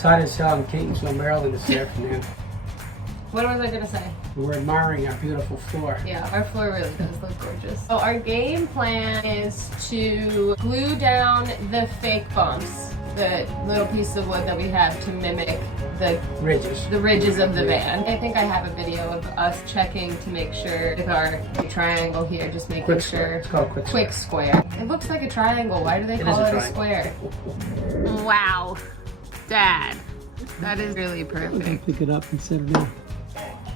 Decided to sell in Catonsville, Maryland this afternoon. What was I gonna say? We're admiring our beautiful floor. Yeah, our floor really does look gorgeous. So our game plan is to glue down the fake bumps, the little piece of wood that we have to mimic the ridges of the van. I think I have a video of us checking to make sure with our triangle here, just making Quick sure. square. It's called quick square. It looks like a triangle. Why do they call it a square? Wow, Dad, that is really perfect. Pick it up and set it down.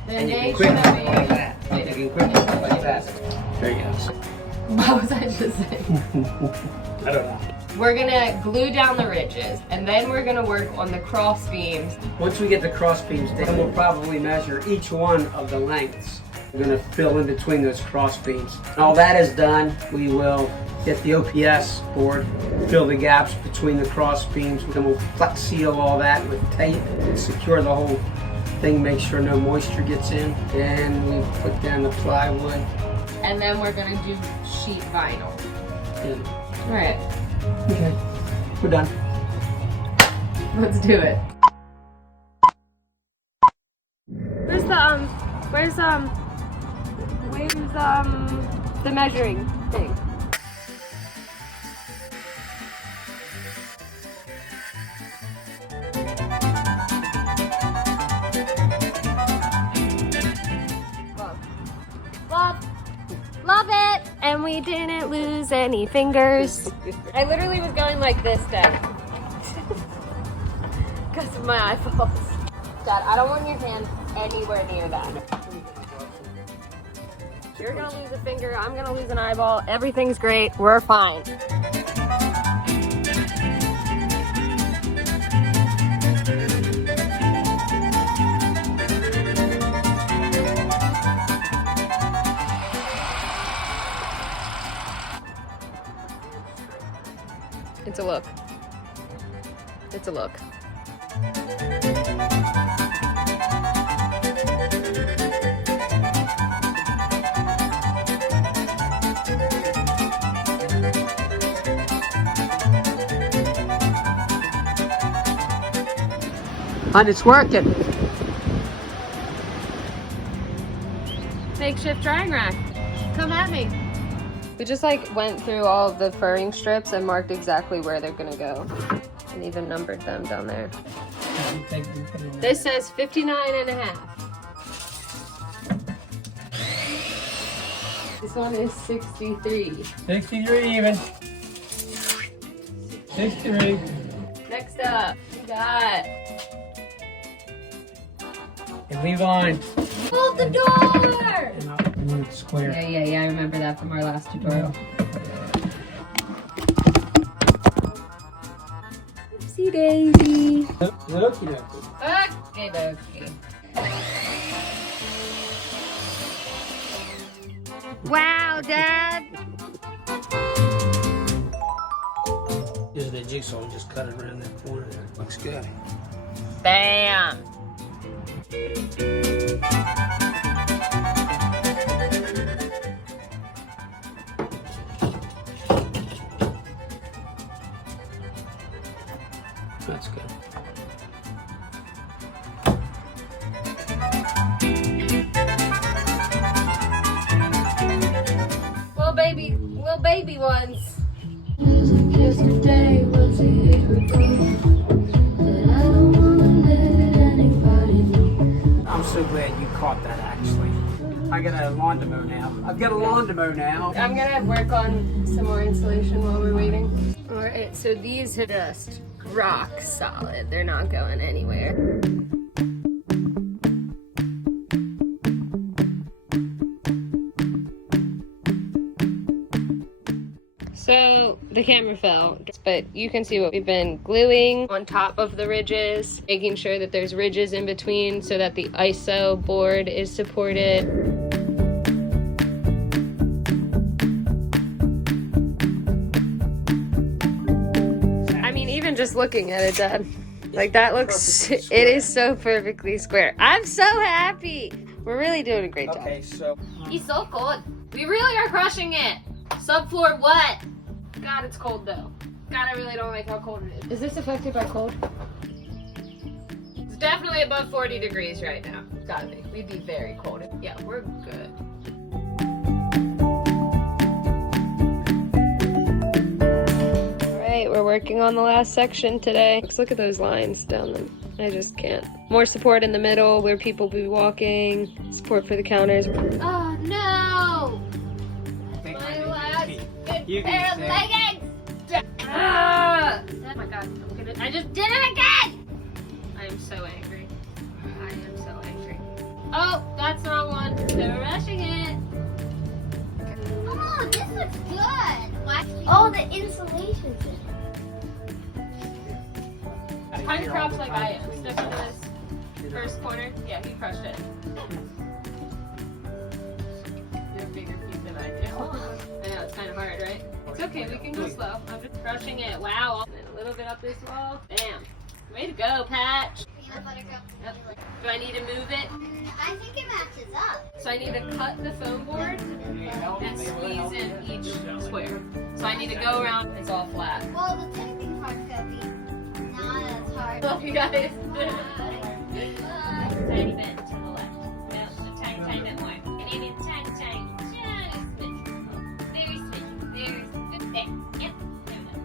And you quick like that. You can quick like that. There you go. What was I just saying? I don't know. We're gonna glue down the ridges, and then we're gonna work on the cross beams. Once we get the cross beams down, we'll probably measure each one of the lengths. We're gonna fill in between those cross beams. When all that is done, we will get the OPS board, fill the gaps between the cross beams. Then we'll flex seal all that with tape and secure the whole thing, make sure no moisture gets in. And we put down the plywood. And then we're gonna do sheet vinyl. Yeah. All right, Okay, we're done. let's do it. Where's the measuring thing? Love it! And we didn't lose any fingers. I literally was going like this, Dad. Because of my eyeballs. Dad, I don't want your hand anywhere near that. You're gonna lose a finger, I'm gonna lose an eyeball. Everything's great, we're fine. It's a look. It's a look. And it's working. Makeshift drying rack. Come at me. We just like went through all of the furring strips and marked exactly where they're gonna go. And even numbered them down there. This says 59.5. This one is 63. 63 even. 63. Next up, we got... And leave on. Hold the door! And square. Yeah, I remember that from our last tutorial. Oopsie daisy. Okie Okay. Wow, Dad! This is the jigsaw, we just cut it around that corner there. Looks good. Bam! That's good. Little baby ones. Yesterday was a year ago, but I don't wanna let anybody know. I'm so glad you caught that actually. I got a lawn to mow now. I've got a lawn to mow now. I'm gonna work on some more insulation while we're waiting. Alright, so these are just rock solid. They're not going anywhere. So the camera fell, but you can see what we've been gluing on top of the ridges, making sure that there's ridges in between so that the ISO board is supported. I mean, even just looking at it, Dad, like that looks, it is so perfectly square. I'm so happy. We're really doing a great job. Okay, so He's so cold. We really are crushing it. Subfloor what? God, it's cold though. God, I really don't like how cold it is. Is this affected by cold? definitely above 40 degrees right now. Gotta be. We'd be very cold. Yeah, we're good. Alright, we're working on the last section today. Let's look at those lines down them. I just can't. More support in the middle where people be walking. Support for the counters. Oh no! My last good pair of leggings! Ah! Oh my god, I just did it again! I am so angry. I am so angry. Oh, that's the wrong one. They're rushing it. Oh, this looks good. Oh, the insulation's in it. Kind of crouched like I am. Step into this first corner. Yeah, he crushed it. You have bigger feet than I do. I know, it's kind of hard, right? It's okay, we can go slow. I'm just crushing it. Wow. And then a little bit up this wall. Bam. Way to go, Patch. Peanut butter cup. Yep. Do I need to move it? I think it matches up. So I need to cut the foam board and squeeze in each square. So I need to go around. It's all flat. Well, the typing part could be not as hard. Look, you guys. Tiny bit to the left. Yeah, a tiny bit more. And even tiny, just a bit. Very sweet. Very good. There. Yep. There we go.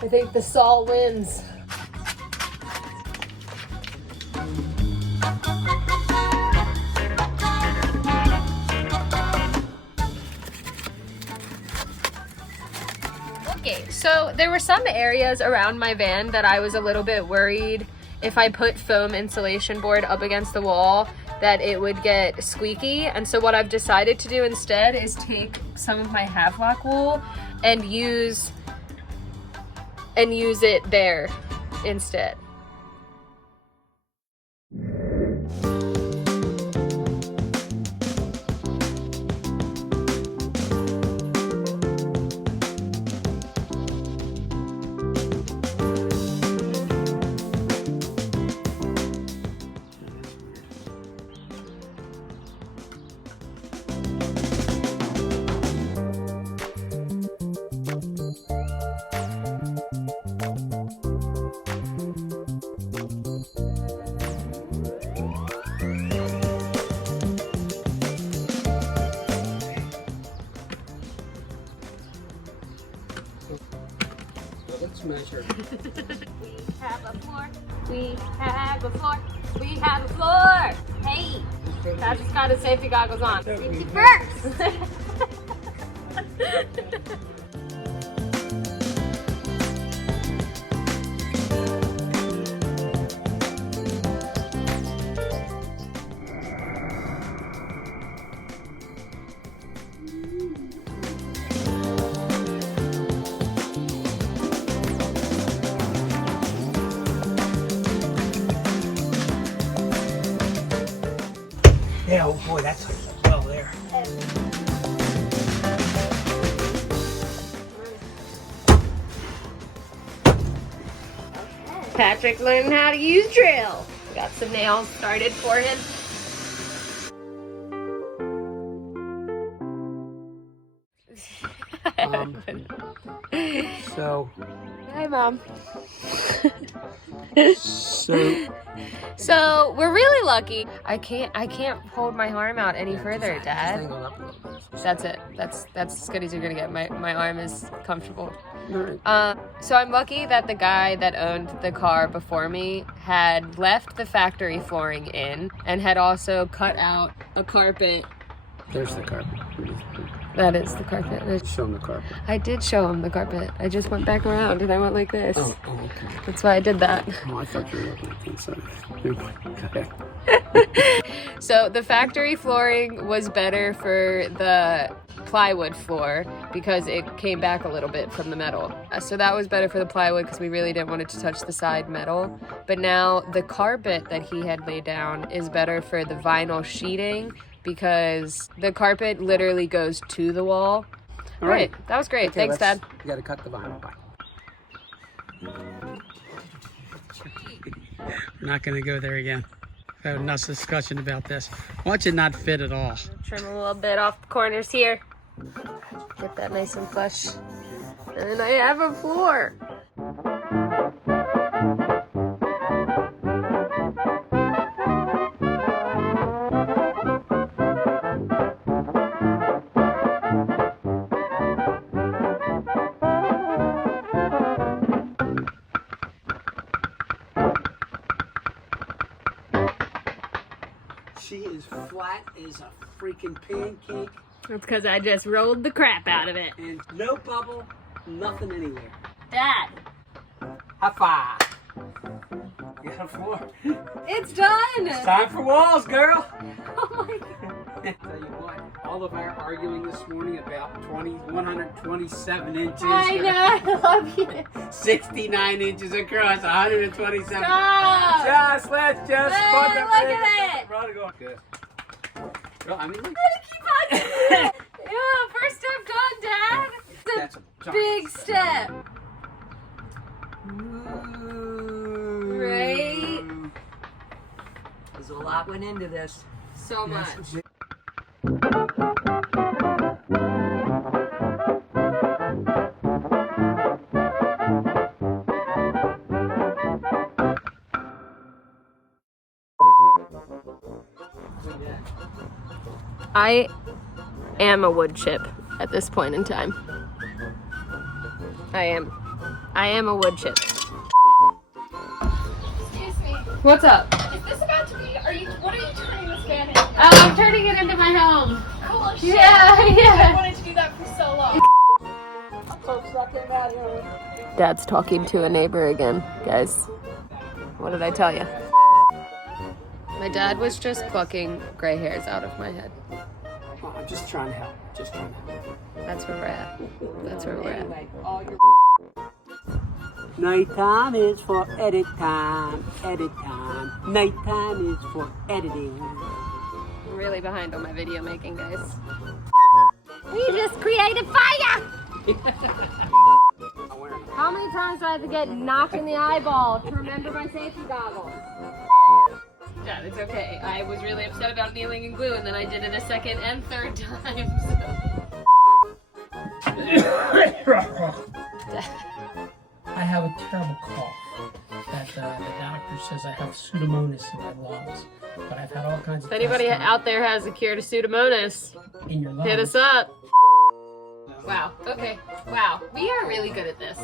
I think the Saul wins. Okay, so there were some areas around my van that I was a little bit worried if I put foam insulation board up against the wall that it would get squeaky. And so what I've decided to do instead is take some of my Havelock wool and use it there instead. Let's measure. We have a floor. We have a floor. We have a floor. Hey, I just got his safety goggles on. Safety first. Yeah, oh boy, that's well there. Patrick learning how to use drill. Got some nails started for him. So. Hi, Mom. So we're really lucky. I can't hold my arm out any further, Dad. angle up a little bit. That's it. That's as good as you're gonna get. My arm is comfortable. Alright. So I'm lucky that the guy that owned the car before me had left the factory flooring in and had also cut out a carpet. There's the carpet. That is the carpet. Show him the carpet. I did show him the carpet. I just went back around and I went like this. Oh, okay. That's why I did that. Oh, I thought you were looking at the inside. Okay. So the factory flooring was better for the plywood floor because it came back a little bit from the metal. So that was better for the plywood because we really didn't want it to touch the side metal. But now the carpet that he had laid down is better for the vinyl sheeting because the carpet literally goes to the wall. All right, that was great. Okay, Thanks, Dad. You gotta cut the vinyl. Bye. We're not gonna go there again. We've had enough discussion about this. Watch it not fit at all. Trim a little bit off the corners here. Get that nice and flush. And then I have a floor. She is flat as a freaking pancake. That's because I just rolled the crap out of it. And no bubble, nothing anywhere. Dad, High five. You got a floor. it's done. It's time for walls, girl. Oh my God. Tell you what, all of our arguing this morning about 127 inches. I know, I love you. 69 inches across, 127. Stop. Just, let's just Hey, put the look at it. Brother, go. Good. Well, I mean, look. Yeah, first step done, Dad. That's a giant Big step. Ooh. Right? There's a lot went into this. So much. I am a wood chip at this point in time. I am a wood chip. Excuse me. What's up? Is this about to be? What are you turning this van into? Oh, I'm turning it into my home. Cool as shit. Yeah, I yeah. wanted to do that for so long. Dad's talking to a neighbor again, guys. What did I tell you? My dad was just plucking gray hairs out of my head. Oh, I'm just trying to help. Just trying to help. That's where we're at. That's where we're at. Anyway, all your Nighttime is for edit time. Edit time. Nighttime is for editing. I'm really behind on my video making, guys. We just created fire! How many times do I have to get knocked in the eyeball to remember my safety goggles? Yeah, it's okay. I was really upset about kneeling in glue, and then I did it a second and third time. I have a terrible cough that the doctor says I have Pseudomonas in my lungs. But I've had all kinds of If anybody tests out there has a cure to Pseudomonas, in your lungs. hit us up. Wow, okay. Wow, we are really good at this.